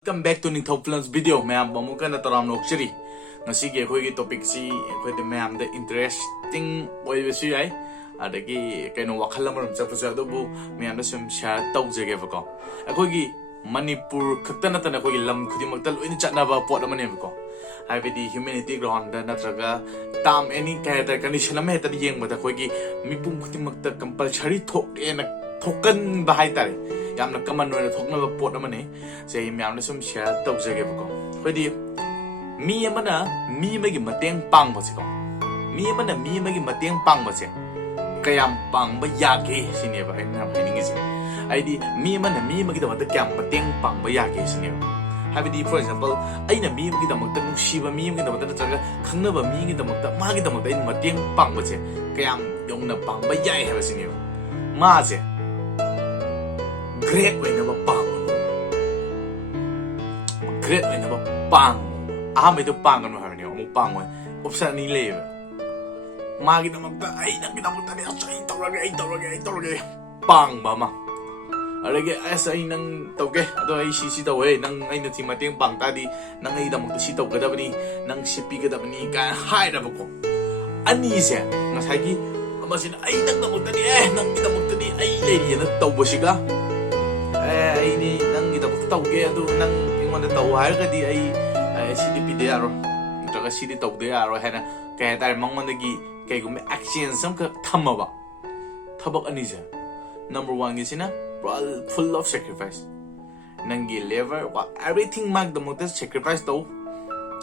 Welcome back to Ningthau Films video. Ma'am, bamuka na taram nokchiri. Ngasigi akhoi topic si akhoi de ma'am the interesting oibasi ai. Adagi kaino wakhal amaram chapsa adobu ma'am na sum share tawjage bako. Akhoi gi Manipur khattana tana akhoi lam khudimakta loina chatnaba pot amane bako. Haibidi humanity ground da natraga tam any character condition ama heta yeng bada akhoi gi mipum khudimakta compulsory thok ena thokan bahai tare. Yamna kaman noina thokna ba pot amane sei myam na sum share tawjage bako. Khodi mi amana mi magi mateng pang ba siko. Mi amana mi magi mateng pang ba se. Kayam pang ba yage sine ba haina haini ngi aidi mi amana mi magi da mata kyam mateng pang ba yage sine. Habidi for example aina mi magi da mata nusiba mi magi da mata traga khangna ba mi magi da mata ma gi da mata in mateng pang ba se. Kayam yongna pang ba yai ha ba sine. Ma se great way na pang great way na pang aham ito pang ano harni mo pang mo option ni leve magi na magda ay nang kinamta ni ay tawrage pang ba ma alage asa ay nang tawge ado ay si tawe nang ay nati mateng pang tadi nang ay damog si taw kada bani nang sipi kada bani ka hay na ko ani siya nasagi amasin ay nang damog tani nang damog tani ay lady na tawbo siga ay ni nang ito tawge ado nang ingwan na tawhar kadi ay CDP de aro ntraga CD tawde aro hena kaya tar mangmandagi kay gumi action sam ka thamaba thabak ani ja number 1 gisina full of sacrifice nangi lever everything mag the most sacrifice to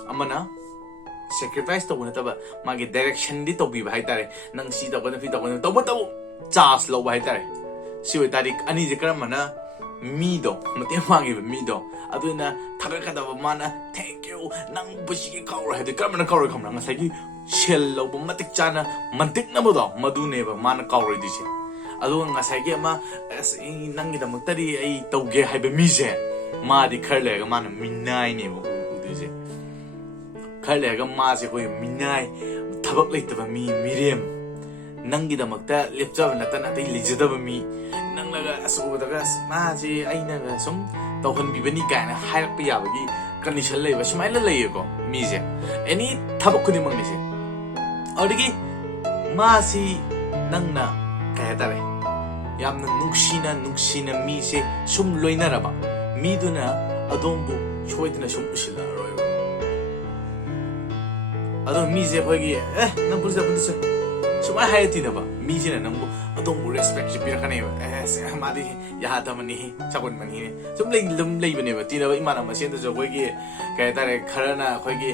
amana sacrifice to na taba magi direction di to bi bai tare nang si to ko na fi to ko to charge lo bai tare si we tarik ani je mana mido mateng mangi mido aduna thagakada mana thank you nang bushi kaur hade kamana kaur khamna ngasagi shell lo matik chana mantik na bodo madune ba mana kaur dise adu ngasagi ma nang gi damuktari ai tawge haibe mise ma di kharle ga mana minai ne bo dise kharle ga ma se ko minai thabak leitaba mirem nang gi damakta lepjaba natana tai lijadaba mi nang laga asubadaga maji aina ga sum tawhan bibani kana hayak piya bagi condition leba smaila leyego mije any thabak kuni mangni se adigi masi nangna kaya tare yamna nuksina mi se sum loina raba miduna adombu choidna sum usila royo adom mije hogi nang pulsa pulsa sumai hayati daba mijina nangbu adom respect si pira kaneba madi yahata mani sabon mani sum lei bane ba tina ba imana ma sen jo khoi gi kai tare kharana khoi gi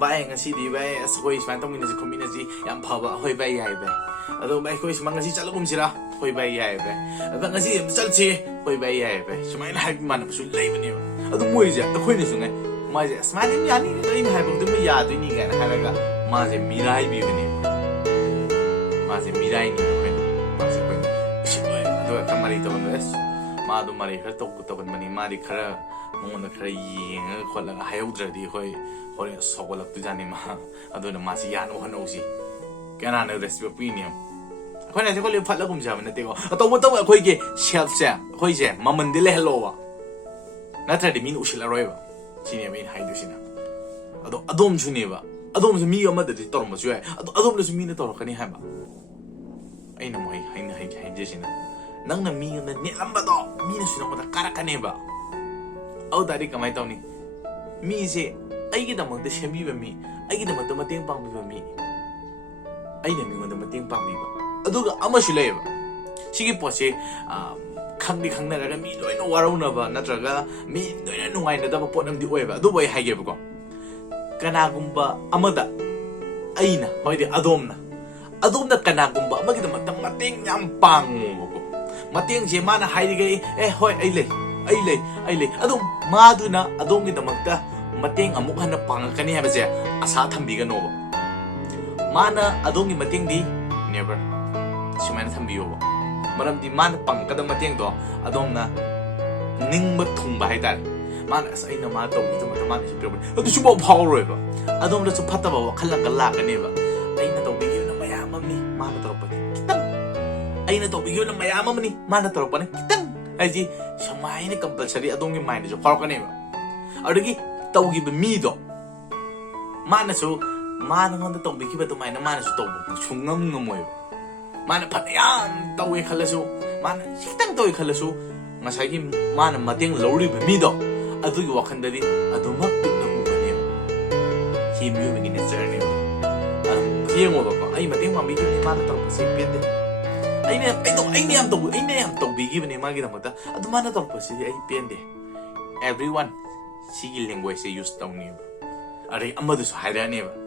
bai ngasi di bai asoi span tong ni khomina ji yam phaba hoi bai yai bai ado bai khoi smang ngasi chalugum sira hoi bai yai bai aba ngasi chalchi hoi bai yai bai sumai hai mana su lei bane ba ado moi ja to khoi ni sungai ma ja smani yani ni hai ba dum ya du ni ga na haraga ma je mirai bi bane मासे Mirae नहीं तो कोई मासे कोई शिवाय तो कमरी तो बंद है माँ तो मरी खर तो बंद मनी मारी खर मोंड खर ये खोल लगा हाय उधर दी कोई सोको लगते जाने माँ अदो न मासे यान वो हन उसी क्या ना ने रेसिपी ओपिनियन कोई ना जो कोई फल लगुम जावे ना तेको तो कोई के शेल्फ से कोई से ममन दिले हेलो वा ना थर्डी मीन उशिला रोय वा सीने में हाई दो सीना अदोम सुने वा अदोम से मी अमद दे तोर मसुए अदोम ने सुमी ने तोर कनी है बा aina mo hay jesina nang na mi na ni lamba do mi na sino mata karakane ba au dari kamai tawni mi se ai gi damang de shemi ba mi ai gi damang de mateng pang ba mi ai na mi ngon de mateng pang ba aduga ama shile ba sigi pose khangna ga mi loi no warau na ba natraga mi loi na nungai na da ba pot nam di oi ba du boy hai ge ba ko kana gumba amada aina hoi de adom na adom na kanagumba magida mateng yam pang ko mateng je mana hairi gai hoi ai le adom maduna adom gi damakta mateng amuk hana pang kani haba je asa thambi ga no mana adom gi mateng di never simana thambi yo maram di mana pang kada mateng do adom na ningba thungba hai dar mana sai na ma to gi to mana si pro adu subo phau roi ba adom da su phata ba khalang kala ka ne ba ai na to bi mana teropani kita aina to bigyo na mayama mani mana teropani kita aji samai ni compulsory adong gi mind jo khor kane ba ꯑꯗꯒꯤ ꯇꯧꯈꯤꯕ ꯃꯤꯗꯣ ꯃꯥꯅꯁꯨ ꯅꯉꯣꯟꯗ ꯇꯧꯕꯤꯈꯤꯕ ꯑꯗꯨꯃꯥꯏꯅ ꯃꯥꯅꯁꯨ ꯇꯧꯕ ꯁꯨꯡꯉꯝ ꯉꯝꯃꯣꯏꯕ ꯃꯥꯅ ꯐꯅꯌꯥꯝ ꯇꯧꯋꯦ ꯈꯜꯂꯁꯨ ꯃꯥꯅ ꯈꯤꯇꯪ ꯇꯧꯋꯦꯈꯜꯂꯁꯨ ꯉꯁꯥꯏꯒꯤ ꯃꯥꯅ ꯃꯇꯦꯡ ꯂꯧꯔꯤꯕ ꯃꯤꯗꯣ ꯑꯗꯨꯒꯤ ꯋꯥꯈꯟꯗꯗꯤ ꯑꯗꯨꯃꯛ ꯄꯤꯛꯅ ꯎꯕꯅꯦꯕ ꯁꯤ ꯃꯤꯑꯣꯏꯕꯒꯤ ꯅꯦꯆꯔꯅꯦꯕ ꯌꯦꯡꯉꯣꯕꯀꯣ ꯑꯩ ꯃꯇꯦꯡ ꯄꯥꯡꯕꯤꯈꯤꯕꯅꯤ ꯃꯥꯅ ꯇꯧꯔꯛꯄꯁꯤ ꯄꯦꯟꯗꯦ ꯑꯩꯅ ꯌꯥꯝ ꯇꯧꯕꯤꯈꯤꯕꯅꯦ ꯃꯥꯒꯤꯗꯃꯛꯇ ꯑꯗꯨ ꯃꯥꯅ ꯇꯧꯔꯛꯄꯁꯤꯗꯤ ꯑꯩ ꯄꯦꯟꯗꯦ everyone ꯁꯤꯒꯤ ꯂꯦꯡꯒ꯭ꯋꯦꯖꯁꯦ ꯌꯨꯁ ꯇꯧꯅꯦꯕ ꯑꯗꯩ ꯑꯃꯗꯨꯁꯨ ꯍꯥꯏꯔꯛꯑꯅꯦꯕ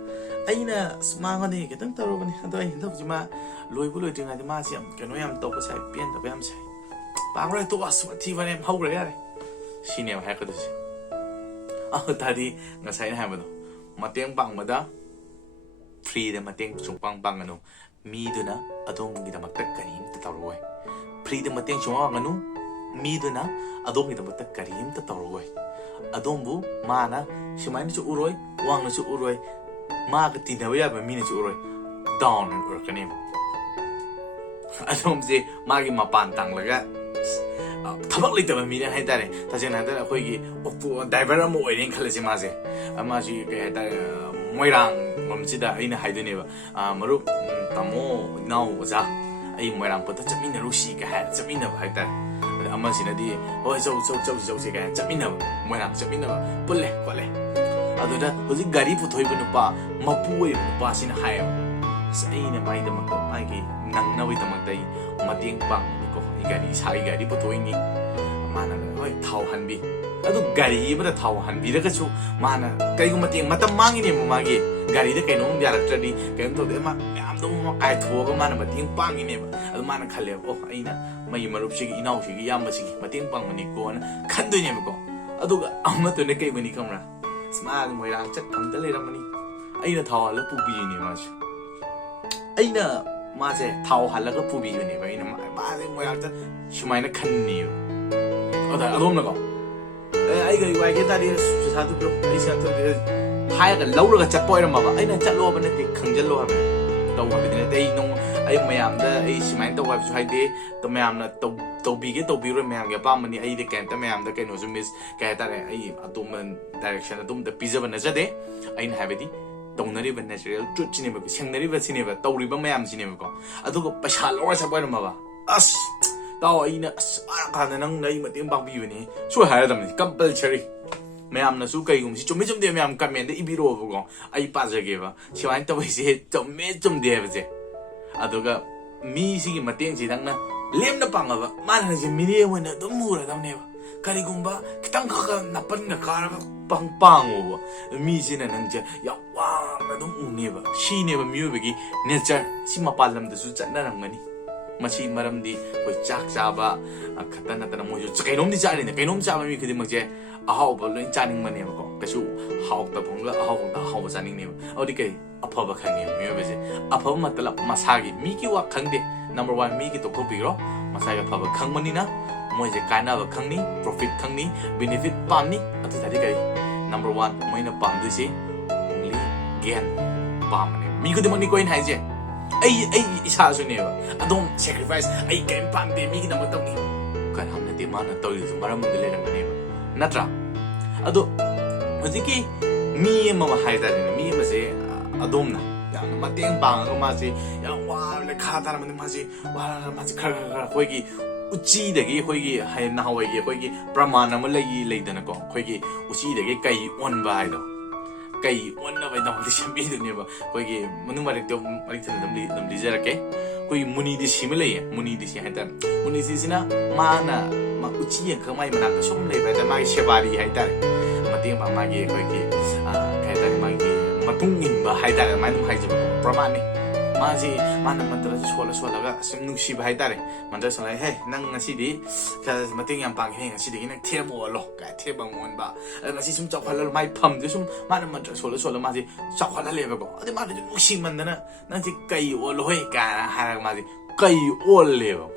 ꯑꯩꯅ ꯃꯥꯉꯣꯟꯗ ꯈꯤꯇꯪ ꯇꯧꯔꯕꯅꯤ ꯑꯗꯣ ꯑꯩ ꯍꯟꯗꯛ ꯍꯧꯖꯤꯛ ꯃꯥ ꯂꯣꯏꯕ ꯂꯣꯏꯗ꯭ꯔꯤꯉꯩꯗ ꯃꯥꯁꯤ ꯌꯥꯝ ꯀꯩꯅꯣ ꯌꯥꯝ ꯇꯧꯕ ꯁꯥꯏ ꯄꯦꯟꯗꯕ ꯌꯥꯝ ꯁꯥꯏ ꯄꯥꯝꯔꯣꯏ ꯇꯣꯛ ꯊꯤ ꯐꯅ ꯍꯧꯈ꯭ꯔꯦ ꯌꯥꯔꯦ ꯁꯤꯅꯦꯕ ꯍꯥꯏꯔꯛꯀꯗꯣꯏꯁꯦ ꯇꯥꯔꯗꯤ ꯉꯁꯥꯏꯅ ꯍꯥꯏꯕꯗꯣ ꯃꯇꯦꯡ ꯄꯥꯡꯕꯗ ꯐ꯭ꯔꯤꯗ ꯃꯇꯦꯡ ꯁꯨꯡꯄꯥꯡ ꯄꯥꯡꯒꯅꯨ ꯃꯤꯗꯨꯅ ꯑꯗꯣꯝꯒꯤꯗꯃꯛꯇ ꯀꯔꯤꯝꯇ ꯇꯧꯔꯛꯑꯣꯏ ꯐ꯭ꯔꯤꯗ ꯃꯇꯦꯡ ꯁꯨꯡꯄꯥꯡꯒꯅꯨ ꯃꯤꯗꯨꯅ ꯑꯗꯣꯝꯒꯤꯗꯃꯛꯇ ꯀꯔꯤꯝꯇ ꯇꯧꯔꯛꯑꯣꯏ ꯑꯗꯣꯝꯕు ꯃꯥꯅ ꯁꯨꯃꯥꯏꯅꯁꯨ ꯎꯔꯣꯏ ꯋꯥꯡꯅꯁꯨ ꯎꯔꯣꯏ 마가 디나와야 미니지 오로이 다운을 우럭가님 아좀지 마기 마판 땅라가 타박 리더만 미네 하이다래 다시 나한테 거기 옥부 다이버러 뭐 어린 칼레지 마세 아마지 그 해다 모이랑 멈지다 아이는 하이드네바 아 머루 타모 나오자 아이 모이랑 부터 점이나 루시가 해 점이나 하이다 아마지나디 어이 저가 점이나 모이랑 점이나 볼래 ꯑꯗꯨꯗ ꯍꯧꯖꯤꯛ ꯒꯥꯔꯤ ꯄꯨꯊꯣꯛꯏꯕ ꯅꯨꯄꯥ ꯃꯄꯨ ꯑꯣꯏꯕ ꯅꯨꯄꯥꯁꯤꯅ ꯍꯥꯏꯌꯦꯕ ꯑꯁ ꯑꯩꯅ ꯃꯥꯒꯤꯗꯃꯛꯇ ꯃꯥꯒꯤ ꯅꯪꯅꯕꯒꯤꯗꯃꯛꯇ ꯑꯩ ꯃꯇꯦꯡ ꯄꯥꯡꯕꯅꯤꯀꯣ ꯑꯩ ꯒꯥꯔꯤ ꯏꯁꯥꯒꯤ ꯒꯥꯔꯤ ꯄꯨꯊꯣꯛꯏꯅꯤ ꯃꯥꯅ ꯍꯣꯏ ꯊꯥꯎ ꯍꯥꯟꯕꯤ ꯑꯗꯨ ꯒꯥꯔꯤ ꯑꯃꯗ ꯊꯥꯎ ꯍꯥꯟꯕꯤꯔꯒꯁꯨ ꯃꯥꯅ ꯀꯩꯒꯨꯝꯕ ꯃꯇꯝ ꯃꯥꯡꯉꯤꯅꯦꯕ ꯃꯥꯒꯤ ꯒꯥꯔꯤꯗ ꯀꯩꯅꯣꯝ ꯌꯥꯔꯛꯇ꯭ꯔꯗꯤ ꯀꯩꯅꯣꯝ ꯇꯧꯗꯦ ꯃꯥ ꯃꯌꯥꯝꯗꯣ ꯀꯥꯏꯊꯣꯛꯑꯒ ꯃꯥꯅ ꯃꯇꯦꯡ ꯄꯥꯡꯉꯤꯅꯦꯕ ꯑꯗꯨ ꯃꯥꯅ ꯈꯜꯂꯦꯕ ꯑꯣ ꯑꯩꯅ ꯃꯩ ꯃꯔꯨꯞꯁꯤꯒꯤ ꯏꯅꯥꯎꯁꯤꯒꯤ ꯏꯌꯥꯝꯕꯁꯤꯒꯤ ꯃꯇꯦꯡ ꯄꯥꯡꯕꯅꯤꯀꯣꯅ ꯈꯟꯗꯣꯏꯅꯦꯕꯀꯣ ꯑꯗꯨꯒ ꯑꯃꯠꯇꯅ ꯀꯩꯕꯅꯤ ꯈꯪꯕ꯭ꯔꯥ ꯃꯥ ꯃꯣꯏꯔꯥꯡ ꯆꯠꯐꯝꯗ ꯂꯩꯔꯝꯃꯅꯤ ꯑꯩꯅ ꯊꯥꯎ ꯍꯥꯜꯂ ꯄꯨꯕꯤꯔꯤꯅꯦ ꯃꯥꯁꯦ ꯑꯩꯅ ꯃꯥꯁꯦ ꯊꯥꯎ ꯍꯥꯜꯂꯒ ꯄꯨꯕꯤꯕꯅꯦꯕ ꯑꯩꯅ ꯃꯥꯁꯦ ꯃꯣꯏꯔꯥꯡꯗ ꯁꯨꯃꯥꯏꯅ ꯈꯟꯅꯦꯕ ꯑꯗ ꯑꯗꯣꯝꯅꯀꯣ ꯑꯩ ꯀꯔꯤ ꯋꯥꯏꯒꯦ ꯇꯥꯔꯗꯤ ꯄꯩꯁꯥꯗꯨ ꯄꯤꯔꯣ ꯑꯩ ꯁꯦꯟꯇꯔꯗ ꯍꯥꯏꯔꯒ ꯂꯧꯔꯒ ꯆꯠꯄ ꯑꯣꯏꯔꯝꯃꯕ ꯑꯩꯅ ꯆꯠꯂꯣ ꯍꯥꯏꯕ ꯅꯠꯇꯦ ꯈꯪꯖꯜꯂꯣ ꯍꯥꯏꯕꯅꯤ ꯇꯧ ꯍꯥꯏꯕꯗꯤ ꯅꯠꯇꯦ ꯑꯩ ꯃꯌꯥꯝꯗ ꯑꯩ ꯁꯨꯃꯥꯏꯅ ꯇꯧ ꯍꯥꯏꯕꯁꯨ ꯍꯥꯏꯗꯦ ꯃꯌꯥꯝꯅ ꯇꯧꯕꯤꯒꯦ ꯇꯧꯕꯤꯔꯣꯏ ꯃꯌꯥꯝꯒꯤ ꯑꯄꯥꯝꯕꯅꯤ ꯑꯩꯗꯤ ꯀꯩꯝꯇ ꯃꯌꯥꯝꯗ ꯀꯩꯅꯣꯁꯨ ꯃꯤꯁ ꯀꯩ ꯍꯥꯏꯇꯥꯔꯦ ꯑꯩ ꯑꯇꯣꯞꯄ ꯗꯥꯏꯔꯦꯛꯁꯟ ꯑꯗꯨꯝꯇ ꯄꯤꯖꯕ ꯅꯠꯆꯗꯦ ꯑꯩꯅ ꯍꯥꯏꯕꯗꯤ ꯇꯧꯅꯔꯤꯕ ꯅꯦꯆꯔꯦꯜ ꯇ꯭ꯔꯨꯠꯁꯤꯅꯦꯕ ꯁꯦꯡꯅꯔꯤꯕꯁꯤꯅꯦꯕ ꯇꯧꯔꯤꯕ ꯃꯌꯥꯝꯁꯤꯅꯦꯕꯀꯣ ꯑꯗꯨꯒ ꯄꯩꯁꯥ ꯂꯧꯔ ꯆꯠꯄ ꯑꯣꯏꯔꯝꯃꯕ ꯑꯁ ꯇꯥꯎ ꯑꯩꯅ ꯑꯁ ꯀꯥꯟꯗ ꯅꯪꯅ ꯑꯩ ꯃꯇꯦꯡ ꯄꯥꯡꯕꯤꯕꯅꯤ ꯁꯣꯏ ꯍꯥꯏꯔꯗꯕꯅꯤ ꯀꯝꯄꯜꯁꯔꯤ ꯃꯌꯥꯝꯅꯁꯨ ꯀꯩꯒꯨꯝꯕ ꯁꯤ ꯆꯨꯝꯃꯤ ꯆꯨꯝꯗꯦ ꯃꯌꯥꯝ ꯀꯃꯦꯟꯗ ꯏꯕꯤꯔꯛꯑꯣꯕꯀꯣ ꯑꯩ ꯄꯥꯖꯒꯦꯕ ꯁꯨꯃꯥꯏꯅ ꯇꯧꯔꯤꯁꯦ ꯆꯨꯝꯃꯦ ꯆꯨꯝꯗꯦ ꯍꯥꯏꯕꯁꯦ ꯑꯗꯨꯒ ꯃꯤꯁꯤꯒꯤ ꯃꯇꯦꯡꯁꯤ ꯅꯪꯅ ꯂꯦꯝꯅ ꯄꯥꯡꯉꯕ ꯃꯥꯅ ꯍꯥꯏꯁꯦ ꯃꯤꯔꯦꯝ ꯑꯣꯏꯅ ꯑꯗꯨꯝ ꯎꯔꯗꯕꯅꯦꯕ ꯀꯔꯤꯒꯨꯝꯕ ꯈꯤꯇꯪ ꯈꯛ ꯅꯥꯄꯟꯒ ꯀꯥꯔꯒ ꯄꯥꯡꯉꯣꯕ ꯃꯤꯁꯤꯅ ꯅꯪꯁꯦ ꯌꯥꯝ ꯋꯥꯡꯅ ꯑꯗꯨꯝ ꯎꯅꯦꯕ ꯁꯤꯅꯦꯕ ꯃꯤꯑꯣꯏꯕꯒꯤ ꯅꯦꯆꯔ ꯁꯤ ꯃꯄꯥꯟ ꯂꯝꯗꯁꯨ ꯆꯠꯅꯔꯝꯒꯅꯤ ꯃꯁꯤ ꯃꯔꯝꯗꯤ ꯑꯩꯈꯣꯏ ꯆꯥꯛ ꯆꯥꯕ ꯈꯛꯇ ꯅꯠꯇꯅ ꯃꯣꯏꯁꯨ ꯀꯩꯅꯣꯝꯗꯤ ꯆꯥꯔꯤꯅꯦ ꯀꯩꯅꯣꯝ ꯆꯥꯕ ꯃꯤ ꯈꯨꯗꯤꯡꯃꯛꯁꯦ ꯑꯍꯥꯎꯕ ꯂꯣꯏ ꯆꯥꯅꯤꯡꯕꯅꯦꯕꯀꯣ ꯀꯩꯁꯨ ꯍꯥꯎꯇꯕ ꯑꯍꯥꯎꯕꯗ ꯑꯍꯥꯎꯕ ꯆꯥꯅꯤꯡꯅꯦꯕ ꯑꯗꯨꯗꯤ ꯀꯩ ꯑꯐꯕ ꯈꯪꯉꯦꯕ ꯃꯤꯑꯣꯏꯕꯁꯦ ꯑꯐꯕ ꯃꯇꯂꯞ ꯃꯁꯥꯒꯤ ꯃꯤꯒꯤ ꯋꯥ ꯈꯪꯗꯦ ꯅꯝꯕꯔ ꯋꯥꯟ ꯃꯤꯒꯤ ꯇꯣꯛꯊꯣꯛꯄꯤꯈ꯭ꯔꯣ ꯃꯁꯥꯒꯤ ꯑꯐꯕ ꯈꯪꯕꯅꯤꯅ ꯃꯣꯏꯁꯦ ꯀꯥꯟꯅꯕ ꯈꯪꯅꯤ ꯄ꯭ꯔꯣꯐꯤꯠ ꯈꯪꯅꯤ ꯕꯦꯅꯤꯐꯤꯠ ꯄꯥꯝꯅꯤ ꯑꯗꯨ ꯇꯥꯔꯗꯤ ꯀꯔꯤ ꯅꯝꯕꯔ ꯋꯥꯟ ꯃꯣꯏꯅ ꯄꯥꯝꯗꯣꯏꯁꯦ ꯑꯣꯡꯂꯤ ꯒꯦꯟ ꯄꯥꯝꯕꯅꯦꯕ ꯃꯤ ꯈꯨꯗꯤꯡꯃꯛꯅꯤꯀꯣ ꯑꯩꯅ ꯍꯥꯏꯁꯦ ꯑꯩ ꯏꯁꯥꯁꯨꯅꯦꯕ ꯑꯗꯨꯝ ꯁꯦꯀ꯭ꯔꯤꯐꯥꯏꯁ ꯑꯩ ꯀꯔꯤꯝ ꯄꯥꯝꯗꯦ ꯃꯤꯒꯤꯗꯃꯛ ꯇꯧꯅꯤ ꯀꯅꯥꯝ ꯅꯠꯇꯦ ꯃꯥꯅ ꯇꯧꯔꯤꯗꯨꯁꯨ ꯃꯔꯝ ꯑꯃꯗꯤ ꯂꯩꯔꯝꯒꯅꯦꯕ ꯅꯠꯇ꯭ꯔꯥ ꯑꯗꯣ ꯍꯧꯖꯤꯛꯀꯤ ꯃꯤ ꯑꯃ ꯍꯥꯏꯇꯥꯔꯦꯅꯦ ꯃꯤ ꯑꯃꯁꯦ ꯑꯗꯣꯝꯅ ꯌꯥꯝꯅ ꯃꯇꯦꯡ ꯄꯥꯡꯉꯒ ꯃꯥꯁꯦ ꯌꯥꯝ ꯋꯥꯅ ꯈꯥ ꯇꯥꯔꯝꯕꯅꯤ ꯃꯥꯁꯦ ꯋꯥꯔꯒ ꯃꯥꯁꯦ ꯈꯔ ꯑꯩꯈꯣꯏꯒꯤ ꯎꯆꯤꯗꯒꯤ ꯑꯩꯈꯣꯏꯒꯤ ꯅꯍꯥꯟꯋꯥꯏꯒꯤ ꯑꯩꯈꯣꯏꯒꯤ ꯄ꯭ꯔꯃꯥꯟ ꯑꯃ ꯂꯩꯗꯅꯀோ ꯑꯩꯈꯣꯏꯒꯤ ꯎꯆꯤꯗꯒꯤ ꯀꯩ ꯑꯣꯟꯕ ꯍꯥꯏꯗꯣ ꯀꯩ ꯑꯣꯟꯅꯕꯒꯤꯗꯃꯛꯇ ꯁꯦꯝꯕꯤꯗꯨꯅꯦꯕ ꯑꯩꯈꯣꯏꯒꯤ ꯃꯅꯨꯡ ꯃꯔꯛꯇ ꯑꯗꯨꯝ ꯂꯤꯖꯔꯛꯀꯦ ꯑꯩꯈꯣꯏꯒꯤ ꯃꯨꯅꯤꯗꯤꯁꯤ ꯑꯃ ꯂꯩꯌꯦ ꯃꯨꯅꯤꯗꯤꯁꯤ ꯍꯥꯏꯇꯥꯔꯦ ꯃꯨꯅꯤꯗꯤꯁꯤꯅ ꯃꯥꯅ ꯎꯆꯤ ꯑꯃꯈꯛ ꯃꯥꯒꯤ ꯃꯅꯥꯛꯇ ꯁꯨꯝ ꯂꯩꯕ ꯍꯥꯏꯇꯥꯔꯦ ꯃꯥꯒꯤ ꯁꯦꯕꯥꯔꯤ ꯍꯥꯏꯇꯥꯔꯦ ꯃꯇꯦꯡ ꯄꯥꯡ ꯃꯥꯒꯤ ꯑꯩꯈꯣꯏꯒꯤ ꯀꯩ ꯍꯥꯏꯇꯥꯔꯦ ꯃꯥꯒꯤ ꯃꯇꯨꯡ ꯏꯟꯕ ꯍꯥꯏꯇꯥꯔꯦ ꯑꯗꯨꯃꯥꯏꯅ ꯑꯗꯨꯝ ꯍꯥꯏꯖꯕ ꯄ꯭ꯔꯃꯥꯟꯅꯤ ꯃꯥꯅ ꯃꯟꯇ꯭ꯔꯁꯤ ꯁꯣꯜꯂꯒ ꯁꯨꯝ ꯅꯨꯡꯁꯤꯕ ꯍꯥꯏꯇꯥꯔꯦ ꯃꯟꯇ꯭ꯔ ꯁꯣꯜꯂꯒ ꯍꯦ ꯅꯪ ꯉꯁꯤꯗꯤ ꯃꯇꯦꯡ ꯌꯥꯝ ꯄꯥꯡꯉꯦ ꯉꯁꯤꯗꯒꯤ ꯅꯪ ꯊꯦꯕ ꯑꯣꯜꯂꯣ ꯀꯥꯏ ꯊꯦꯕ ꯑꯣꯟꯕ ꯑꯗ ꯉꯁꯤ ꯁꯨꯝ ꯆꯥꯎꯈꯠꯍꯜꯂꯣ ꯃꯥꯒꯤ ꯐꯝꯗꯨ ꯁꯨꯝ ꯃꯥꯅ ꯃꯟꯇ꯭ꯔ ꯁꯣꯜꯂ ꯃꯥꯁꯦ ꯆꯥꯎꯈꯠꯍꯜꯂꯦꯕꯀꯣ ꯑꯗꯩ ꯃꯥꯅꯁꯨ ꯅꯨꯡꯁꯤꯃꯟꯗꯅ ꯅꯪꯁꯦ ꯀꯩ ꯑꯣꯜꯂꯣꯍꯦ ꯀꯥꯏꯅ ꯍꯥꯏꯔꯒ ꯃꯥꯁꯦ ꯀꯩ ꯑꯣꯜꯂꯦꯕ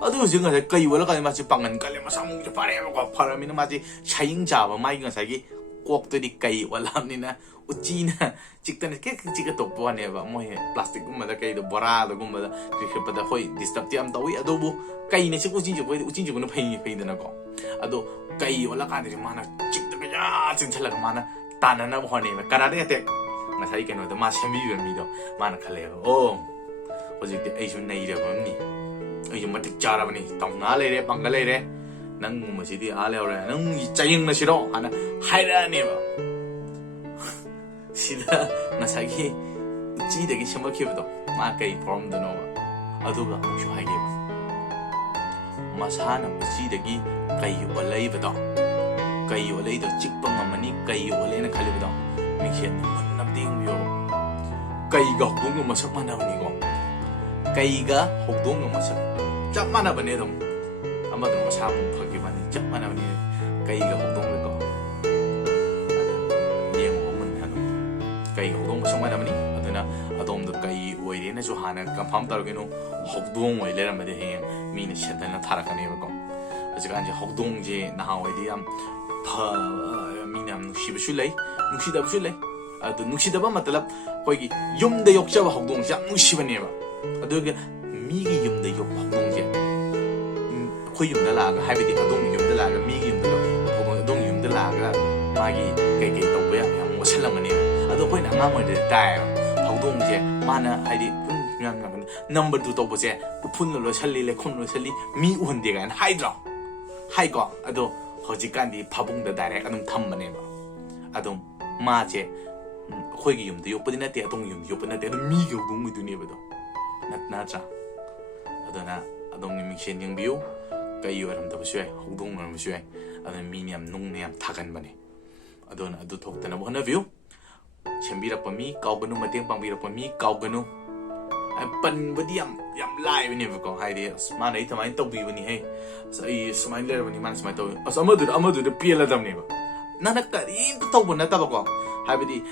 ꯑꯗꯨ ꯍꯧꯖꯤꯛ ꯉꯁꯥꯏ ꯀꯩ ꯑꯣꯜꯂꯀꯥꯟꯗ ꯃꯥꯁꯦ ꯄꯥꯡꯒꯟ ꯀꯜꯂꯦ ꯃꯁꯥ ꯃꯎꯁꯦ ꯐꯔꯦꯕꯀꯣ ꯐꯔꯕꯅꯤꯅ ꯃꯥꯁꯦ ꯁꯥꯌꯤꯡ ꯆꯥꯕ ꯃꯥꯒꯤ ꯉꯁꯥꯏꯒꯤ ꯀꯣꯛꯇꯗꯤ ꯀꯩ ꯑꯣꯜꯂꯕꯅꯤꯅ ꯎꯆꯤꯅ ꯆꯤꯛꯇꯅ ꯆꯤꯛꯀ ꯇꯣꯛꯄ ꯋꯥꯅꯦꯕ ꯃꯣꯏ ꯄ꯭ꯂꯥꯁꯇꯤꯛꯀꯨꯝꯕꯗ ꯀꯩꯗ ꯕꯣꯔꯥꯗꯒꯨꯝꯕꯗ ꯀ꯭ꯔꯤꯛꯄꯗ ꯍꯣꯏ ꯗꯤꯁꯇꯔꯕꯇꯤ ꯌꯥꯝ ꯇꯧꯏ ꯑꯗꯨꯕꯨ ꯀꯩꯅ ꯆꯤꯛꯄ ꯎꯆꯤ ꯆꯤꯛꯄꯗꯤ ꯎꯆꯤ ꯆꯤꯛꯄꯅ ꯐꯩꯗꯅꯀꯣ ꯑꯗꯣ ꯀꯩ ꯑꯣꯜꯂꯀꯥꯟꯗꯗꯤ ꯃꯥꯅ ꯆꯤꯛꯇꯒ ꯆꯤꯡꯁꯜꯂꯒ ꯃꯥꯅ ꯇꯥꯟꯅꯅꯕ ꯍꯣꯠꯅꯩꯕ ꯀꯅꯥꯗ ꯅꯠꯇꯦ ꯉꯁꯥꯏ ꯀꯩꯅꯣꯗ ꯃꯥ ꯁꯦꯝꯕꯤꯕ ꯃꯤꯗꯣ ꯃꯥꯅ ꯈꯜꯂꯦꯕ ꯑꯣ ꯍꯧꯖꯤꯛꯇꯤ ꯑꯩꯁꯨ ꯅꯩꯔꯕꯅꯤ ꯑꯩꯁꯨ ꯃꯇꯤꯛ ꯆꯥꯔꯕꯅꯤ ꯇꯧꯅꯥ ꯂꯩꯔꯦ ꯄꯥꯡꯒꯜ ꯂꯩꯔꯦ ꯅꯪꯒꯨꯝꯕꯁꯤꯗꯤ ꯂꯩꯍꯧꯔꯦ ꯅꯪꯒꯤ ꯆꯌꯦꯡꯅꯁꯤꯔꯣ ꯍꯥꯟꯅ ꯍꯥꯏꯔꯛꯑꯅꯦꯕ ꯁꯤꯗ ꯉꯁꯥꯏꯒꯤ ꯎꯆꯤꯗꯒꯤ ꯁꯦꯝꯒꯠꯈꯤꯕꯗꯣ ꯃꯥ ꯀꯩ ꯐꯥꯎꯔꯝꯗꯣꯏꯅꯣꯕ ꯑꯗꯨꯒ ꯑꯃꯨꯛꯁꯨ ꯍꯥꯏꯒꯦꯕ ꯃꯁꯥꯅ ꯎꯆꯤꯗꯒꯤ ꯀꯩ ꯑꯣꯜꯂꯛꯏꯕꯗꯣ ꯀꯩ ꯑꯣꯜꯂꯛꯏꯗꯣ ꯆꯤꯛꯄ ꯉꯝꯃꯅꯤ ꯀꯩ ꯑꯣꯜꯂꯦꯅ ꯈꯜꯂꯤꯕꯗꯣ ꯃꯤꯡꯁꯦꯟꯅ ꯃꯨꯟꯅ ꯌꯦꯡꯕꯤꯌꯣ ꯀꯩꯒ ꯍꯧꯗꯣꯡꯒ ꯃꯁꯛ ꯃꯥꯟꯅꯕꯅꯤꯀꯣ ꯀꯩꯒ ꯍꯧꯗꯣꯡꯒ ꯃꯁꯛ ꯆꯞ ꯃꯥꯟꯅꯕꯅꯦ ꯑꯗꯨꯝ ꯑꯃꯗꯨꯅ ꯃꯁꯥ ꯑꯃꯨꯛ ꯐꯈꯤꯕꯅꯤ ꯆꯞ ꯃꯥꯟꯅꯕꯅꯤ ꯀꯩꯒ ꯍꯧꯗꯣꯡꯒꯀꯣ ꯌꯦꯡꯉꯣ ꯃꯨꯟꯅ ꯑꯗꯨꯝ ꯀꯩꯒ ꯍꯧꯗꯣꯡ ꯃꯁꯛ ꯃꯥꯟꯅꯕꯅꯤ ꯑꯗꯨꯅ ꯑꯗꯣꯝꯗ ꯀꯩ ꯑꯣꯏꯔꯦꯅꯁꯨ ꯍꯥꯟꯅ ꯀꯟꯐꯥꯔꯝ ꯇꯧꯔꯒꯅꯨ ꯍꯧꯗꯣꯡ ꯑꯣꯏ ꯂꯩꯔꯝꯃꯗꯤ ꯍꯌꯦꯡ ꯃꯤꯅ ꯁꯦꯟꯗꯅ ꯊꯥꯔꯛꯀꯅꯦꯕꯀꯣ ꯍꯧꯖꯤꯛꯀꯥꯟꯁꯦ ꯍꯧꯗꯣꯡꯁꯦ ꯅꯍꯥꯟꯋꯥꯏꯗꯤ ꯌꯥꯝ ꯃꯤꯅ ꯌꯥꯝ ꯅꯨꯡꯁꯤꯕꯁꯨ ꯂꯩ ꯅꯨꯡꯁꯤꯗꯕꯁꯨ ꯂꯩ ꯑꯗꯨ ꯅꯨꯡꯁꯤꯗꯕ ꯃꯇꯂꯕ ꯑꯩꯈꯣꯏꯒꯤ ꯌꯨꯝꯗ ꯌꯣꯛꯆꯕ ꯍꯧꯗꯣꯡꯁꯦ ꯌꯥꯝ ꯅꯨꯡꯁꯤꯕꯅꯦꯕ ꯑꯗꯨꯒ ꯃꯤꯒꯤ ꯌꯨꯝꯗ ꯌꯣꯛꯄ ꯍꯧꯗꯣꯡꯁꯦ ꯑꯩꯈꯣꯏ ꯌꯨꯝꯗ ꯂꯥꯛꯑꯒ ꯍꯥꯏꯕꯗꯤ ꯑꯗꯣꯝꯒꯤ ꯌꯨꯝꯗ ꯂꯥꯛꯑꯒ ꯃꯤꯒꯤ ꯌꯨꯝꯗ ꯍꯧꯗꯣꯡ ꯑꯗꯣꯝꯒꯤ ꯌꯨꯝꯗ ꯂꯥꯛꯑꯒ ꯃꯥꯒꯤ ꯀꯩꯀꯩ ꯇꯧꯕ ꯌꯥꯝ ꯃꯣꯠꯁꯜꯂꯝꯒꯅꯦꯕ ꯑꯗꯣ ꯑꯩꯈꯣꯏꯅ ꯑꯉꯥꯡ ꯑꯣꯏꯔꯤꯉꯩꯗ ꯇꯥꯏꯌꯦꯕ ꯍꯧꯗꯣꯡꯁꯦ ꯃꯥꯅ ꯍꯥꯏꯗꯤ ꯅꯝꯕꯔ 2 ꯇꯧꯕꯁꯦ ꯎꯐꯨꯟꯅ ꯂꯣꯏꯁꯜꯂꯤ ꯂꯩꯈꯣꯝ ꯂꯣꯏꯁꯜꯂꯤ ꯃꯤ ꯎꯍꯟꯗꯦ ꯀꯥꯏꯅ ꯍꯥꯏꯗ꯭ꯔꯣ ꯍꯥꯏꯀꯣ ꯑꯗꯣ ꯍꯧꯖꯤꯛꯀꯥꯟꯗꯤ ꯐꯕꯨꯡꯗ ꯗꯥꯏꯔꯦꯛ ꯑꯗꯨꯝ ꯊꯝꯕꯅꯦꯕ ꯑꯗꯨꯝ ꯃꯥꯁꯦ ꯑꯩꯈꯣꯏꯒꯤ ꯌꯨꯝꯗ ꯌꯣꯛꯄꯗꯤ ꯅꯠꯇꯦ ꯑꯗꯣꯝꯒꯤ ꯌꯨꯝꯗ ꯌꯣꯛꯄ ꯅꯠꯇꯦ ꯑꯗꯨꯝ ꯃꯤꯒꯤ ꯍꯧꯗꯣꯡ ꯑꯣꯏꯗꯣꯏꯅꯦꯕꯗꯣ ꯅꯠꯇ꯭ꯔꯥ ꯑꯗꯨꯅ ꯑꯗꯣꯝꯒꯤ ꯃꯤꯡꯁꯦꯟ ꯌꯦꯡꯕꯤꯌꯨ ꯀꯩ ꯑꯣꯏꯔꯝꯗꯕꯁꯨ ꯌꯥꯏ ꯍꯧꯗꯣꯡ ꯑꯣꯏꯔꯝꯕꯁꯨ ꯌꯥꯏ ꯑꯗꯨꯅ ꯃꯤꯅ ꯌꯥꯝ ꯅꯨꯡꯅ ꯌꯥꯝ ꯊꯥꯒꯟꯕꯅꯦ ꯑꯗꯨꯅ ꯑꯗꯨ ꯊꯣꯛꯇꯅꯕ ꯍꯣꯠꯅꯕꯤꯌꯨ ꯁꯦꯝꯕꯤꯔꯛꯄ ꯃꯤ ꯀꯥꯎꯒꯅꯨ ꯃꯇꯦꯡ ꯄꯥꯡꯕꯤꯔꯛꯄ ꯃꯤ ꯀꯥꯎꯒꯅꯨ ꯄꯟꯕꯗꯤ ꯌꯥम ꯂꯥꯏꯕꯅꯦꯕꯀꯣ ꯍꯥꯏꯗꯤ ꯑꯁ ꯃꯥꯅ ꯑꯩ ꯀꯃꯥꯏꯅ ꯇꯧꯕꯤꯕꯅꯤꯍꯦ ꯑꯁ ꯑꯩ ꯁꯨꯃꯥꯏꯅ ꯂꯩꯔꯕꯅꯤ ꯃꯥꯅ ꯁꯨꯃꯥꯏꯅ ꯇꯧꯕꯤ ꯑꯁ ꯑꯃꯗꯨꯗ ꯄꯦꯜꯂꯗꯕꯅꯦꯕ ꯅꯪꯅ ꯀꯔꯤꯝꯇ ꯇꯧꯕ ꯅꯠꯇꯕꯀꯣ ꯍꯥꯏꯕꯗꯤ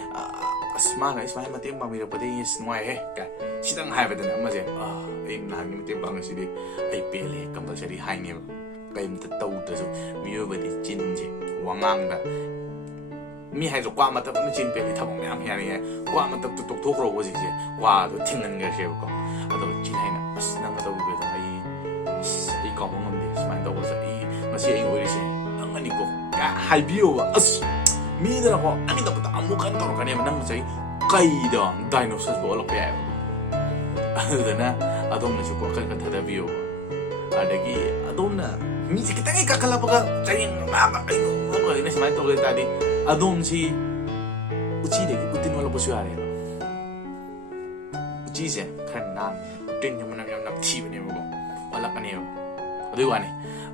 ꯑꯁ ꯃꯥꯅ ꯑꯩ ꯁꯨꯃꯥꯏꯅ ꯃꯇꯦꯡ ꯄꯥꯡꯕꯤꯔꯛꯄꯗꯒꯤ ꯑꯁ ꯅꯨꯡꯉꯥꯏꯍꯦ ꯀꯥꯏ ꯁꯤꯗꯪ ꯍꯥꯏꯕꯗꯅ ꯑꯃꯁꯦ ꯑꯩ ꯅꯍꯥꯟꯒꯤ ꯃꯇꯦꯡ ꯄꯥꯡꯉꯁꯤꯗꯤ ꯑꯩ ꯄꯦꯜꯂꯦ ꯀꯝꯄꯜꯁꯔꯤ ꯍꯥꯏꯅꯦꯕ ꯀꯔꯤꯝꯇ ꯇꯧꯗ꯭ꯔꯁꯨ ꯃꯤꯑꯣꯏꯕꯗꯤ ꯆꯤꯟꯁꯦ ꯋꯥꯉꯥꯡꯗ ꯃꯤ ꯍꯥꯏꯗ꯭ꯔꯣ ꯀ꯭ꯋꯥ ꯃꯇꯞꯅ ꯆꯤꯟ ꯄꯦꯜꯂꯤ ꯊꯕꯛ ꯃꯌꯥꯝ ꯌꯥꯔꯤꯉꯩ ꯀ꯭ꯋꯥ ꯃꯇꯞꯇꯣ ꯇꯣꯛꯊꯣꯛꯈ꯭ꯔꯣ ꯍꯧꯖꯤꯛꯁꯦ ꯀ꯭ꯋꯥꯗꯣ ꯊꯤꯡꯍꯟꯈ꯭ꯔꯁꯦꯕꯀꯣ ꯑꯗꯣ ꯆꯤꯟ ꯍꯥꯏꯅ ꯑꯁ ꯅꯪꯅ ꯇꯧꯕꯤꯕꯗꯣ ꯑꯩ ꯀꯥꯎꯕ ꯉꯝꯗꯦ ꯁꯨꯃꯥꯏꯅ ꯇꯧꯕꯁꯦ ꯉꯁꯤ ꯑꯩ ꯑꯣꯏꯔꯤꯁꯦ ꯅꯪꯅꯅꯤꯀꯣ ꯍꯥꯏꯕꯤꯌꯣꯕ ꯑꯁ ꯃꯤꯗꯅꯀꯣ ꯑꯃꯤꯇꯕꯨꯗ ꯑꯃꯨꯛ ꯍꯟꯅ ꯇꯧꯔꯛꯀꯅꯦꯕ ꯅꯪ ꯉꯁꯥꯏ ꯀꯩꯗꯣ ꯗꯥꯏꯅꯣꯁꯔꯁꯄꯨ ꯑꯣꯜꯂꯛꯄ ꯌꯥꯏꯕ ꯑꯗꯨꯗꯨꯅ ꯑꯗꯣꯝꯅꯁꯨ ꯋꯥꯈꯜ ꯈꯟꯊꯗꯕꯤꯌꯣꯕ ꯑꯗꯒꯤ ꯑꯗꯣꯝꯅ ꯃꯤꯁꯦ ꯈꯤꯇꯪ ꯀꯥꯈꯠꯂꯛꯄꯒ ꯆꯌꯦꯡ ꯑꯩꯅ ꯁꯨꯃꯥꯏꯅ ꯇꯧꯒꯦ ꯇꯥꯔꯗꯤ ꯑꯗꯣꯝꯁꯤ ꯎꯆꯤꯗꯒꯤ ꯎꯇꯤꯟ ꯑꯣꯜꯂꯛꯄꯁꯨ ꯌꯥꯔꯦꯕ ꯎꯆꯤꯁꯦ ꯈꯔ ꯅꯥꯟꯕꯅꯦ ꯎꯇꯤꯟꯁꯦ ꯃꯅꯝ ꯌꯥꯝ ꯅꯝꯊꯤꯕꯅꯦꯕꯀꯣ ꯑꯣꯜꯂꯛꯀꯅꯦꯕ ꯑꯗꯨꯒꯤ ꯋꯥꯅꯤ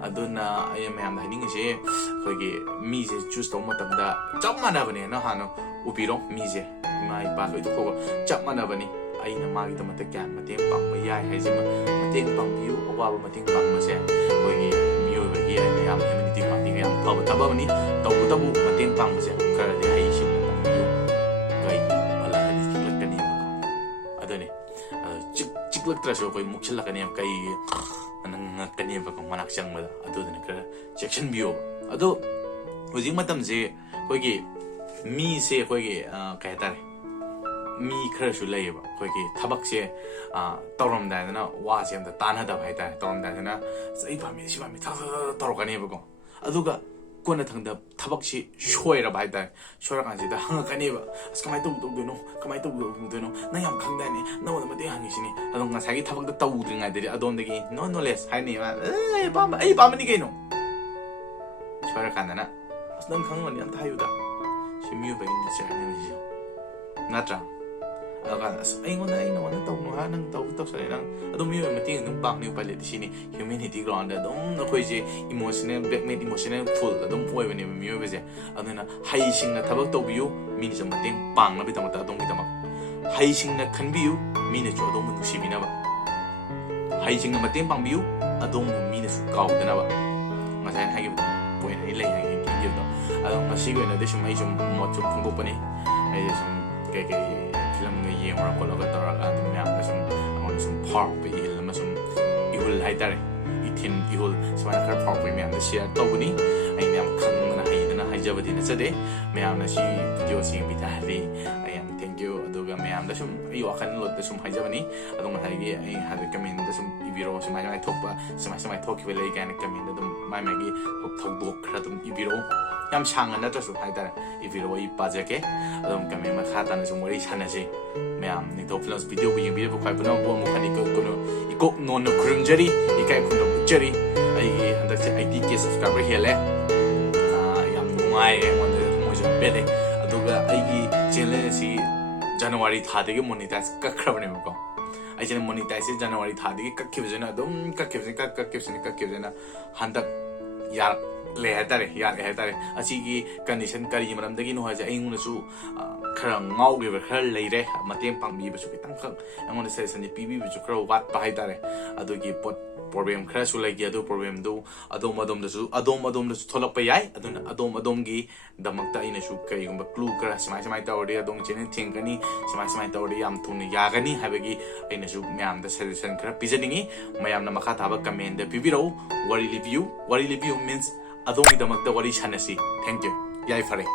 ꯑꯗꯨꯅ ꯑꯩ ꯃꯌꯥꯝꯗ ꯍꯥꯏꯅꯤꯡꯉꯤꯁꯦ ꯑꯩꯈꯣꯏꯒꯤ ꯃꯤꯁꯦ ꯆꯨꯁ ꯇꯧꯕ ꯃꯇꯝꯗ ꯆꯞ ꯃꯥꯟꯅꯕꯅꯦꯅ ꯍꯥꯟꯅ ꯎꯕꯤꯔꯣ ꯃꯤꯁꯦ ꯏꯃꯥ ꯏꯄꯥ ꯂꯣꯏꯊꯣꯛꯈꯣꯕ ꯆꯞ ꯃꯥꯟꯅꯕꯅꯤ ꯑꯩꯅ ꯃꯥꯒꯤꯗꯃꯛꯇ ꯀꯌꯥ ꯃꯇꯦꯡ ꯄꯥꯡꯕ ꯌꯥꯏ ꯍꯥꯏꯁꯤꯃ ꯃꯇꯦꯡ ꯄꯥꯡꯕꯤꯌꯨ ꯑꯋꯥꯕ ꯃꯇꯦꯡ ꯄꯥꯡꯕꯁꯦ ꯑꯩꯈꯣꯏꯒꯤ ꯃꯤꯑꯣꯏꯕꯒꯤ ꯑꯩꯅ ꯌꯥꯝ ꯍ꯭ꯌꯨꯃꯦꯅꯤꯇꯤ ꯄꯥꯔꯇꯤꯒ ꯌꯥꯝ ꯐꯕ ꯊꯕꯛ ꯑꯃꯅꯤ ꯇꯧꯕꯇꯕꯨ ꯃꯇꯦꯡ ꯄꯥꯡꯕꯁꯦ ꯈꯔꯗꯤ ꯍꯩꯁꯤꯡꯅ ꯄꯥꯡꯕꯤꯌꯨ ꯀꯩꯒꯤ ꯑꯣꯜꯂꯛꯑꯗꯤ ꯆꯤꯛꯂꯛꯀꯅꯦꯕꯀꯣ ꯑꯗꯨꯅꯤ ꯆꯤꯛꯂꯛꯇ꯭ꯔꯁꯨ ꯑꯩꯈꯣꯏ ꯃꯨꯛꯁꯤꯜꯂꯛꯀꯅꯦꯕ ꯀꯩꯒꯤ ꯉꯛꯀꯅꯦꯕꯀꯣ ꯃꯅꯥꯛ ꯆꯪꯕꯗ ꯑꯗꯨꯗꯨꯅ ꯈꯔ ꯆꯦꯛꯁꯤꯟꯕꯤꯌꯣꯕ ꯑꯗꯣ ꯍꯧꯖꯤꯛ ꯃꯇꯝꯁꯦ ꯑꯩꯈꯣꯏꯒꯤ ꯃꯤꯁꯦ ꯑꯩꯈꯣꯏꯒꯤ ꯀꯩ ꯍꯥꯏꯇꯥꯔꯦ ꯃꯤ ꯈꯔꯁꯨ ꯂꯩꯌꯦꯕ ꯑꯩꯈꯣꯏꯒꯤ ꯊꯕꯛꯁꯦ ꯇꯧꯔꯝꯗꯥꯏꯗꯅ ꯋꯥꯁꯦ ꯑꯝꯇ ꯇꯥꯟꯅꯗꯕ ꯍꯥꯏꯇꯥꯔꯦ ꯇꯧꯔꯝꯗꯥꯏꯗꯅ ꯑꯩ ꯄꯥꯝꯃꯤ ꯁꯤ ꯄꯥꯝꯃꯤ ꯇꯧꯔꯛꯀꯅꯦꯕꯀꯣ ꯑꯗꯨꯒ ꯀꯣꯟꯅ ꯊꯪꯗ ꯊꯕꯛꯁꯤ ꯁꯣꯏꯔꯕ ꯍꯥꯏꯇꯥꯔꯦ ꯁꯣꯏꯔꯀꯥꯟꯁꯤꯗ ꯍꯪꯉꯛꯀꯅꯦꯕ ꯑꯁ ꯀꯃꯥꯏꯅ ꯇꯧꯗꯣꯏꯅꯣ ꯀꯃꯥꯏꯅ ꯇꯧꯗꯣꯏꯅꯣ ꯅꯪ ꯌꯥꯝ ꯈꯪꯗꯥꯏꯅꯦ ꯅꯪꯉꯣꯟꯗ ꯃꯇꯦꯡ ꯍꯪꯉꯤꯁꯤꯅꯤ ꯑꯗꯣ ꯉꯁꯥꯏꯒꯤ ꯊꯕꯛꯇ ꯇꯧꯗ꯭ꯔꯤꯉꯩꯗꯗꯤ ꯑꯗꯣꯝꯗꯒꯤ ꯅꯣ ꯅꯣꯂꯦꯖ ꯍꯥꯏꯅꯤ ꯑꯩ ꯄꯥꯝꯕꯅꯤ ꯀꯩꯅꯣ ꯁꯣꯏꯔꯀꯥꯟꯗꯅ ꯑꯁ ꯅꯪ ꯈꯪꯉꯝꯃꯅꯤ ꯑꯝꯇ ꯍꯥꯏꯌꯨꯗ ꯁꯤ ꯃꯤꯑꯣꯏꯕꯒꯤ ꯅꯦꯆꯔꯅꯦꯕ ꯁꯤꯁꯨ ꯅꯠꯇ꯭ꯔꯥ ꯑꯗꯨꯀꯥꯟꯗ ꯑꯁ ꯑꯩꯉꯣꯟꯗ ꯑꯩ ꯅꯉꯣꯟꯗ ꯇꯧꯅꯨ ꯍꯥꯏꯔ ꯅꯪ ꯇꯧꯁꯜꯂꯦ ꯅꯪ ꯑꯗꯨꯝ ꯃꯤꯑꯣꯏꯕ ꯃꯇꯦꯡ ꯑꯗꯨꯝ ꯄꯥꯡꯅꯤ ꯎꯄꯥꯏ ꯂꯩꯇꯦ ꯁꯤꯅꯤ ꯍ꯭ꯌꯨꯃꯦꯅꯤꯇꯤ ꯒ꯭ꯔꯥꯎꯟꯗ ꯑꯗꯨꯝ ꯑꯩꯈꯣꯏꯁꯦ ꯏꯃꯣꯁꯅꯦꯜ ꯕꯦꯛꯃꯦꯠ ꯏꯃꯣꯁꯅꯦꯜ ꯐꯨꯜ ꯑꯗꯨꯝ ꯑꯣꯏꯕꯅꯦꯕ ꯃꯤꯑꯣꯏꯕꯁꯦ ꯑꯗꯨꯅ ꯍꯩꯁꯤꯡꯅ ꯊꯕꯛ ꯇꯧꯕꯤꯌꯨ ꯃꯤꯅꯁꯨ ꯃꯇꯦꯡ ꯄꯥꯡꯅꯕꯒꯤꯗꯃꯛꯇ ꯑꯗꯣꯝꯒꯤꯗꯃꯛ ꯍꯩꯁꯤꯡꯅ ꯈꯟꯕꯤꯌꯨ ꯃꯤꯅꯁꯨ ꯑꯗꯣꯝꯕꯨ ꯅꯨꯡꯁꯤꯕꯤꯅꯕ ꯍꯩꯁꯤꯡꯅ ꯃꯇꯦꯡ ꯄꯥꯡꯕꯤꯌꯨ ꯑꯗꯣꯝꯕꯨ ꯃꯤꯅꯁꯨ ꯀꯥꯎꯗꯅꯕ ꯉꯁꯥꯏꯅ ꯍꯥꯏꯈꯤꯕꯗꯣ ꯄꯣꯏꯟ ꯑꯅꯤ ꯂꯩ ꯍꯥꯏꯈꯤꯕꯗꯣ ꯑꯗꯣ ꯉꯁꯤꯒꯤ ꯑꯣꯏꯅꯗꯤ ꯁꯨꯝ ꯑꯩ ꯁꯨꯝ ꯃꯣꯠ ꯁꯨꯝ ꯐꯣꯡꯗꯣꯛꯄꯅꯤ ꯑꯩꯁꯦ ꯁꯨꯝ ꯀꯩꯀꯩ ꯐꯤꯂꯝꯒ ꯌꯦꯡꯉꯨꯔ ꯈꯣꯠꯂꯒ ꯇꯧꯔꯒ ꯑꯗꯨꯝ ꯃꯌꯥꯝꯅ ꯁꯨꯝ ꯑꯩꯉꯣꯟꯗ ꯁꯨꯝ ꯐꯥꯎꯔꯛꯄ ꯏꯍꯨꯜ ꯑꯃ ꯁꯨꯝ ꯏꯍꯨꯜ ꯍꯥꯏꯇꯥꯔꯦ ꯏꯊꯤꯟ ꯏꯍꯨꯜ ꯁꯨꯃꯥꯏꯅ ꯈꯔ ꯐꯥꯎꯔꯛꯄ ꯃꯌꯥꯝꯗ ꯁꯤꯌꯔ ꯇꯧꯕꯅꯤ ꯑꯩꯅ ꯌꯥꯝ ꯈꯪꯗꯅ ꯍꯩꯗꯅ ꯍꯥꯏꯖꯕꯗꯤ ꯅꯠꯆꯗꯦ ꯃꯌꯥꯝꯅ ꯁꯤ ꯚꯤꯗꯤꯑꯣꯁꯤ ꯌꯦꯡꯕꯤ ꯇꯥꯔꯗꯤ ꯑꯩ ꯌꯥꯝ ꯊꯦꯡꯛ ꯌꯨ ꯑꯗꯨꯒ ꯃꯌꯥꯝꯗ ꯁꯨꯝ ꯑꯩ ꯋꯥꯈꯜꯂꯣꯟꯗ ꯁꯨꯝ ꯍꯥꯏꯖꯕꯅꯤ ꯑꯗꯣ ꯉꯁꯥꯏꯒꯤ ꯑꯩ ꯍꯥꯏꯕ ꯀꯃꯦꯟꯗ ꯁꯨꯝ ꯏꯕꯤꯔꯛꯑꯣ ꯁꯨꯃꯥꯏ ꯁꯨꯃꯥꯏꯅ ꯊꯣꯛꯄ ꯁꯨꯃꯥꯏ ꯊꯣꯛꯈꯤꯕ ꯂꯩ ꯀꯥꯏꯅ ꯀꯃꯦꯟꯗ ꯑꯗꯨꯝ ꯃꯥꯒꯤ ꯊꯧꯗꯣꯛ ꯈꯔ ꯑꯗꯨꯝ ꯏꯕꯤꯔꯛꯑꯣ ꯌꯥꯝ ꯁꯥꯡꯅ ꯅꯠꯇ꯭ꯔꯁꯨ ꯍꯥꯏꯇꯥꯔꯦ ꯏꯕꯤꯔꯛꯑꯣ ꯑꯩ ꯄꯥꯖꯒꯦ ꯑꯗꯨꯝ ꯀꯃꯦꯟ ꯃꯈꯥ ꯇꯥꯅ ꯁꯨꯝ ꯋꯥꯔꯤ ꯁꯥꯟꯅꯁꯤ ꯃꯌꯥꯝ ꯅꯤꯡꯊꯧ ꯐꯤꯂꯝꯁ ꯚꯤꯗꯤꯑꯣꯕꯨ ꯌꯦꯡꯕꯤꯔꯤꯕ ꯈ꯭ꯋꯥꯏ ꯄꯨꯝꯅꯃꯛꯄꯨ ꯑꯃꯨꯛ ꯍꯟꯅ ꯏꯀꯣꯛ ꯅꯣꯟꯅ ꯈꯨꯔꯨꯝꯖꯔꯤ ꯏꯀꯥꯏ ꯈꯨꯝꯅꯕ ꯎꯠꯆꯔꯤ ꯑꯩꯒꯤ ꯍꯟꯗꯛꯁꯦ 80K ꯁꯕꯁꯀ꯭ꯔꯥꯏꯕꯔ ꯍꯦꯜꯂꯦ ꯌꯥꯝ ꯅꯨꯡꯉꯥꯏꯌꯦ ꯑꯩꯉꯣꯟꯗ ꯊꯃꯣꯏꯁꯦ ꯌꯥꯝ ꯄꯦꯜꯂꯦ ꯑꯗꯨꯒ ꯑꯩꯒꯤ ꯆꯦꯅꯦꯜ ꯑꯁꯤ ꯖꯅꯋꯥꯔꯤ ꯊꯥꯗꯒꯤ ꯃꯣꯅꯤꯇꯥꯏꯖ ꯀꯛꯈ꯭ꯔꯕꯅꯦꯕꯀꯣ ꯑꯩꯁꯤꯅ ꯃꯣꯅꯤꯇꯥꯏꯖꯁꯦ ꯖꯅꯋꯥꯔꯤ ꯊꯥꯗꯒꯤ ꯀꯛꯈꯤꯕꯁꯤꯅ ꯑꯗꯨꯝ ꯀꯛꯈꯤꯕꯁꯤꯅ ꯍꯟꯗꯛ ꯌꯥꯔꯛꯂꯦ ꯍꯥꯏꯇꯥꯔꯦ ꯑꯁꯤꯒꯤ ꯀꯟꯗꯤꯁꯟ ꯀꯔꯤ ꯃꯔꯝꯗꯒꯤꯅꯣ ꯍꯥꯏꯁꯦ ꯑꯩꯉꯣꯟꯗꯁꯨ ꯈꯔ ꯉꯥꯎꯈꯤꯕ ꯈꯔ ꯂꯩꯔꯦ ꯃꯇꯦꯡ ꯄꯥꯡꯕꯤꯕꯁꯨ ꯈꯤꯇꯪꯈꯛ ꯑꯩꯉꯣꯟꯗ ꯁꯖꯦꯁꯟꯁꯦ ꯄꯤꯕꯤꯕꯁꯨ ꯈꯔ ꯋꯥꯠꯄ ꯍꯥꯏꯇꯥꯔꯦ ꯑꯗꯨꯒꯤ ꯄ꯭ꯔꯣꯕ꯭ꯂꯦꯝ ꯈꯔꯁꯨ ꯂꯩꯈꯤ ꯑꯗꯨ ꯄ꯭ꯔꯣꯕ꯭ꯂꯦꯝꯗꯨ ꯑꯗꯣꯝꯗꯁꯨ ꯊꯣꯛꯂꯛꯄ ꯌꯥꯏ ꯑꯗꯨꯅ ꯑꯗꯣꯝꯒꯤꯗꯃꯛꯇ ꯑꯩꯅꯁꯨ ꯀꯔꯤꯒꯨꯝꯕ ꯀ꯭ꯂꯨ ꯈꯔ ꯁꯨꯃꯥꯏꯅ ꯇꯧꯔꯗꯤ ꯑꯗꯣꯝꯒꯤ ꯆꯦꯅꯦꯜ ꯊꯤꯡꯒꯅꯤ ꯁꯨꯃꯥꯏꯅ ꯇꯧꯔꯗꯤ ꯌꯥꯝ ꯊꯨꯅ ꯌꯥꯒꯅꯤ ꯍꯥꯏꯕꯒꯤ ꯑꯩꯅꯁꯨ ꯃꯌꯥꯝꯗ ꯁꯖꯦꯁꯟ ꯈꯔ ꯄꯤꯖꯅꯤꯡꯉꯤ ꯃꯌꯥꯝꯅ ꯃꯈꯥ ꯇꯥꯕ ꯀꯃꯦꯟꯗ ꯄꯤꯕꯤꯔꯛꯎ ꯋꯥꯔꯤ ꯂꯤꯕꯤꯌꯨ ꯃꯤꯟꯁ ꯑꯗꯣꯝꯒꯤꯗꯃꯛꯇ ꯋꯥꯔꯤ ꯁꯥꯟꯅꯁꯤ ꯊꯦꯡꯛ ꯌꯨ ꯌꯥꯏꯐꯔꯦ